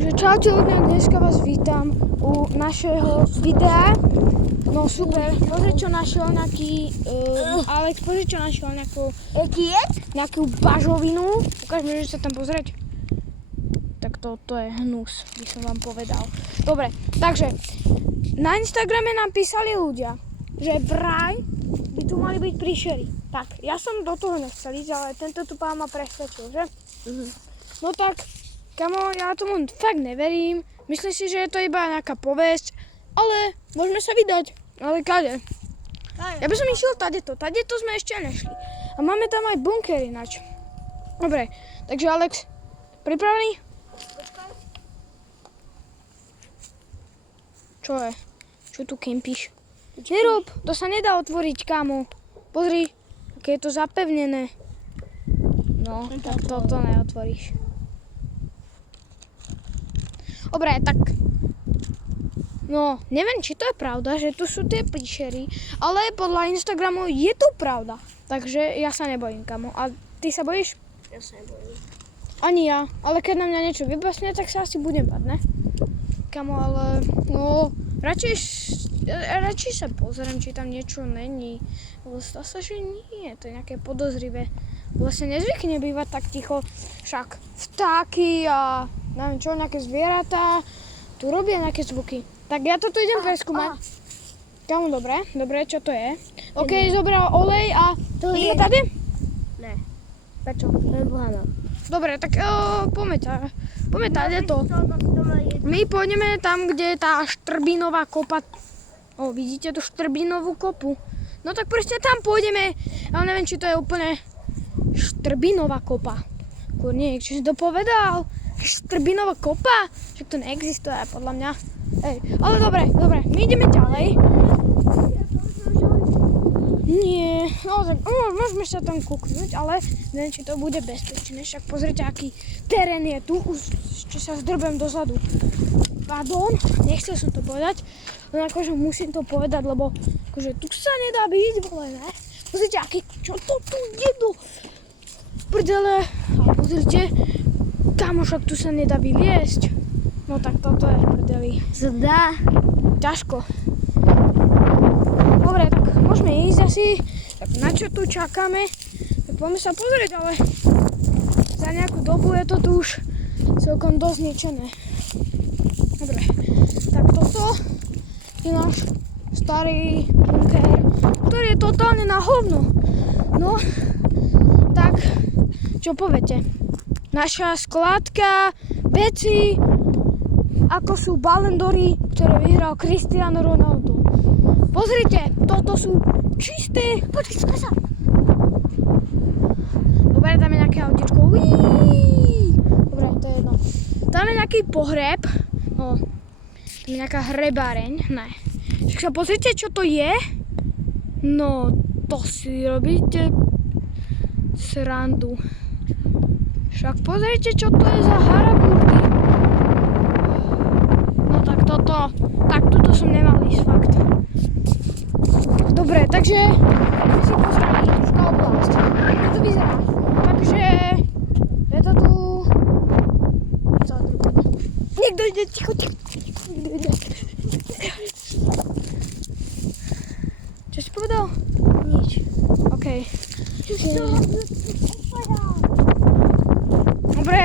Takže čaute ľudia, dneska vás vítam u našeho videa. No super, pozri čo našiel nejaký, Alex, pozri čo našiel nejakú bažovinu. Ukážme, že sa tam pozrieť. Tak to je hnus, by som vám povedal. Dobre, takže na Instagrame nám písali ľudia, že vraj by tu mali byť príšery. Tak, ja som do toho nechcel ísť, ale tento tu pán ma presvedčil, že? No tak, kamo, ja tomu fakt neverím. Myslím si, že je to iba nejaká povesť, ale môžeme sa vydať. Ale kade? Ja by som išiel tadeto sme ešte nešli. A máme tam aj bunker ináč. Dobre, takže Alex, pripravený? Čo je? Čo tu kempíš? Nerob, to sa nedá otvoriť, kámo. Pozri, aké je to zapevnené. No, tak toto neotvoríš. Dobre, tak... No, neviem, či to je pravda, že tu sú tie príšery, ale podľa Instagramu je to pravda. Takže ja sa nebojím, kamo. A ty sa bojíš? Ja sa nebojím. Ani ja, ale keď na mňa niečo vybasne, tak sa asi budem bať, ne? Kamo, ale... No, radšej sa pozriem, či tam niečo není. Lebo zdá sa, že nie, to je nejaké podozrivé. Vlastne nezvykne bývať tak ticho, však vtáky a neviem čo, nejaké zvieratá, tu robia nejaké zvuky. Tak ja to tu idem preskúmať. Kamo, dobre, čo to je? OK, zobral olej a je tady? Ne. Prečo? Lebo áno. Dobre, tak poďme tady to. My pôjdeme tam, kde je tá Štrbinová kopa. O, vidíte tú Štrbinovú kopu? No tak proste tam pôjdeme, ale neviem, či to je úplne Štrbinová kopa. Nie, či si to povedal? Štrbinová kopa? Však to neexistuje podľa mňa. Ale dobre, my ideme ďalej. Nie, no tak môžeme sa tam kúknúť, ale neviem, či to bude bezpečné. Však pozrite, aký terén je tu, ešte sa zdrbem dozadu. Pardon, nechcel som to povedať, len akože musím to povedať, lebo akože tu sa nedá byť, vole, ne? Pozrite, čo to tu je do prdele. A pozrite, kamo, však tu sa nedá vyliesť. No tak toto je prdeli. Zdá. Ťažko. Dobre, tak môžeme ísť asi. Tak na čo tu čakáme? Tak poďme sa pozrieť, ale za nejakú dobu je to tu už celkom dosť zničené. Dobre, tak toto je náš starý bunker, ktorý je totálne na hovno. No, tak čo poviete? Naša skládka, veci, ako sú balendory, ktoré vyhral Cristiano Ronaldo. Pozrite, toto sú čisté... Počkaj, skôr sa. Dobre, tam je nejaké autičko. Dobre, to je jedno. Tam je nejaký pohreb. No, tam je nejaká hrebáreň. Ne. Však sa pozrite, čo to je. No, to si robíte srandu. Však pozrite, čo to je za haraburdy. No tak tuto som nemal ísť, fakt. Dobre, takže my si pozrieme troška oblasť. Ako to vyzerá? Takže je to tu... Niekto ide, ticho. Čo si povedal? Nič. OK.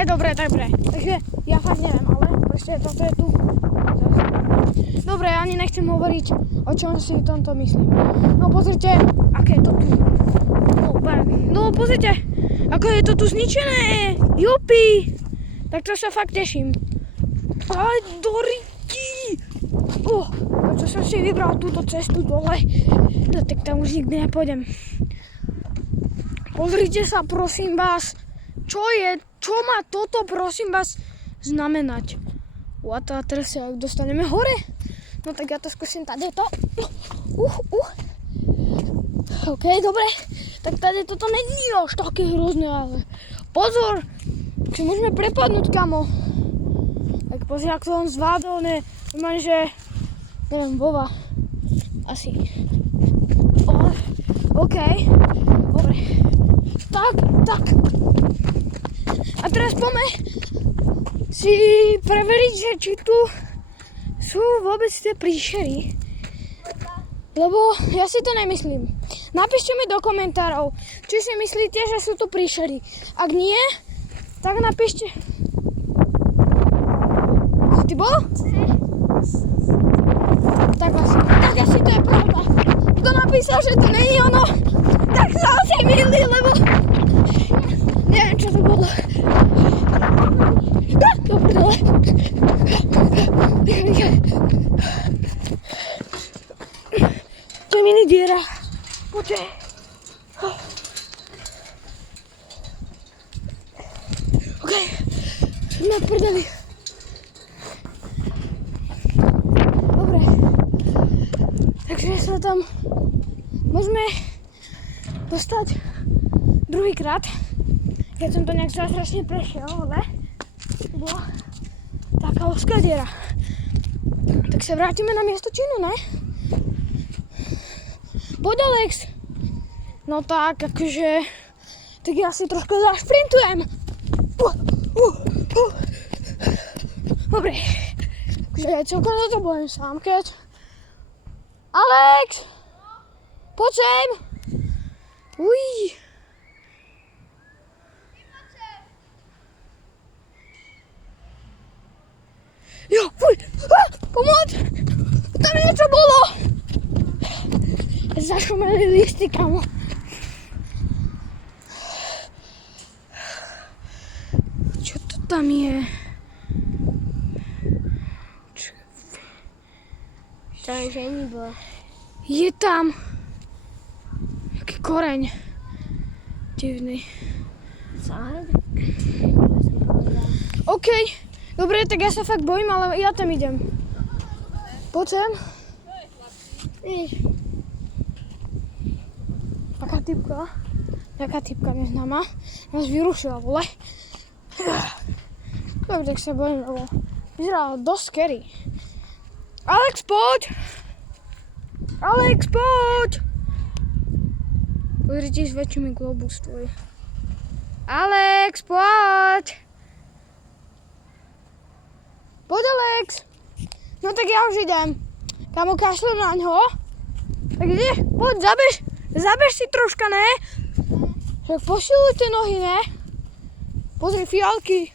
Dobre. Takže ja fakt neviem, ale proste toto je tu. Dobre, ja ani nechcem hovoriť, o čom si tomto myslím. No pozrite, aké je to tu. No pozrite, ako je to tu zničené. Jupi. Tak to sa fakt teším. Aj do ryti. Prečo som si vybral túto cestu dole? No tak tam už nikdy nepôjdem. Pozrite sa, prosím vás. Čo má toto, prosím vás, znamenať? A teraz sa dostaneme hore. No tak ja to skúsim tady to. OK, dobre. Tak tady toto není až také hrozné, ale pozor, si môžeme prepadnúť, kamo. Tak pozri, ak to on zvládol, že neviem, Vova. Asi. OK, dobre. Tak. A teraz poďme si preveriť, že či tu sú vôbec tie príšery. Lebo ja si to nemyslím. Napíšte mi do komentárov, či si myslíte, že sú tu príšery. Ak nie, tak napíšte. Si ty bol? Tak asi to je pravda. Kto napísal, že to není ono, tak sa asi mýli, lebo neviem, čo to bolo. Dobre. To je mini diera. Poďte. OK. Sme prdeli. Dobre. Takže sa tam môžeme dostať druhýkrát. Keď som to nejak zázračne prešiel, ale bola taká úzká diera. Tak sa vrátime na miesto činu, ne? Poď, Alex. No tak, akože... Tak ja si trošku zašprintujem. Dobre. Takže celkom za to budem sám, keď... Alex! Poď sem! Uj! Jo, fuj! Pomoc! Tam niečo bolo! Zašumeli listy, kamo. Čo to tam je? To je ženíbo. Je tam. Jaký koreň. Divný. Záhad? OK. Dobre, tak ja sa fakt bojím, ale ja tam idem. Poď sem. Taká typka neznáma. Nás vyrušila, vole. Tak sa bojím, lebo vyzerala dosť scary. Alex, poď! Alex, poď! Pozrite, zväčší mi globus tvoj. Alex, poď! Poď, Alex! No tak ja už idem. Kamo, kašlem na ňo. Tak ide, poď, zabež si troška, ne? Však posiluj tie nohy, ne? Pozri, fialky.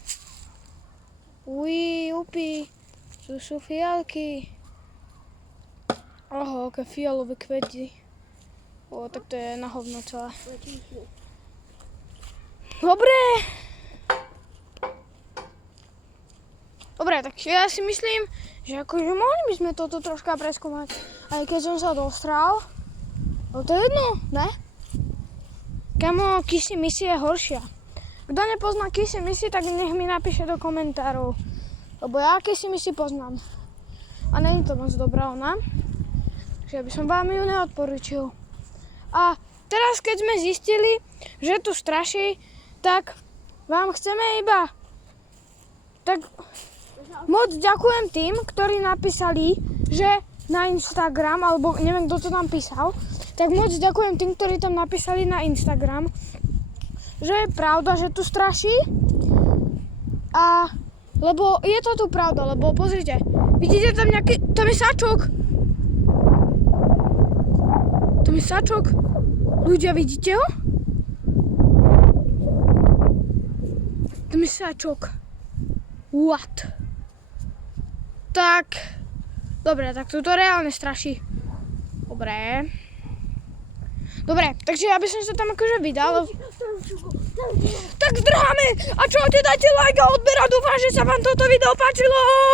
Uj, upi. Tu sú fialky. Oho, aké fialové kvety. O, tak to je na hovno celé. Dobre. Dobre, tak ja si myslím, že akože mohli by sme toto troška preskúmať. Aj keď som sa dostral. No to je jedno, ne? Kamo, Kissy Missy je horšia. Kto nepozná Kissy Missy, tak nech mi napíše do komentárov. Lebo ja Kissy Missy poznám. A není to moc dobrá ona. Takže by som vám ju neodporúčil. A teraz, keď sme zistili, že tu straší, tak vám chceme iba tak moc ďakujem tým, ktorí napísali, že na Instagram, alebo neviem, kto to tam písal, tak moc ďakujem tým, ktorí tam napísali na Instagram, že je pravda, že tu straší. A lebo je to tu pravda, lebo pozrite, vidíte tam nejaký, tam je sačok. Tam je sačok. Ľudia, vidíte ho? Tam je sačok. What? Tak, dobre, tak tu to reálne straší. Dobre, takže ja by som sa tam akože vydal. Tak zdrháme! A čo, dajte like a odber a dúfam, že sa vám toto video páčilo!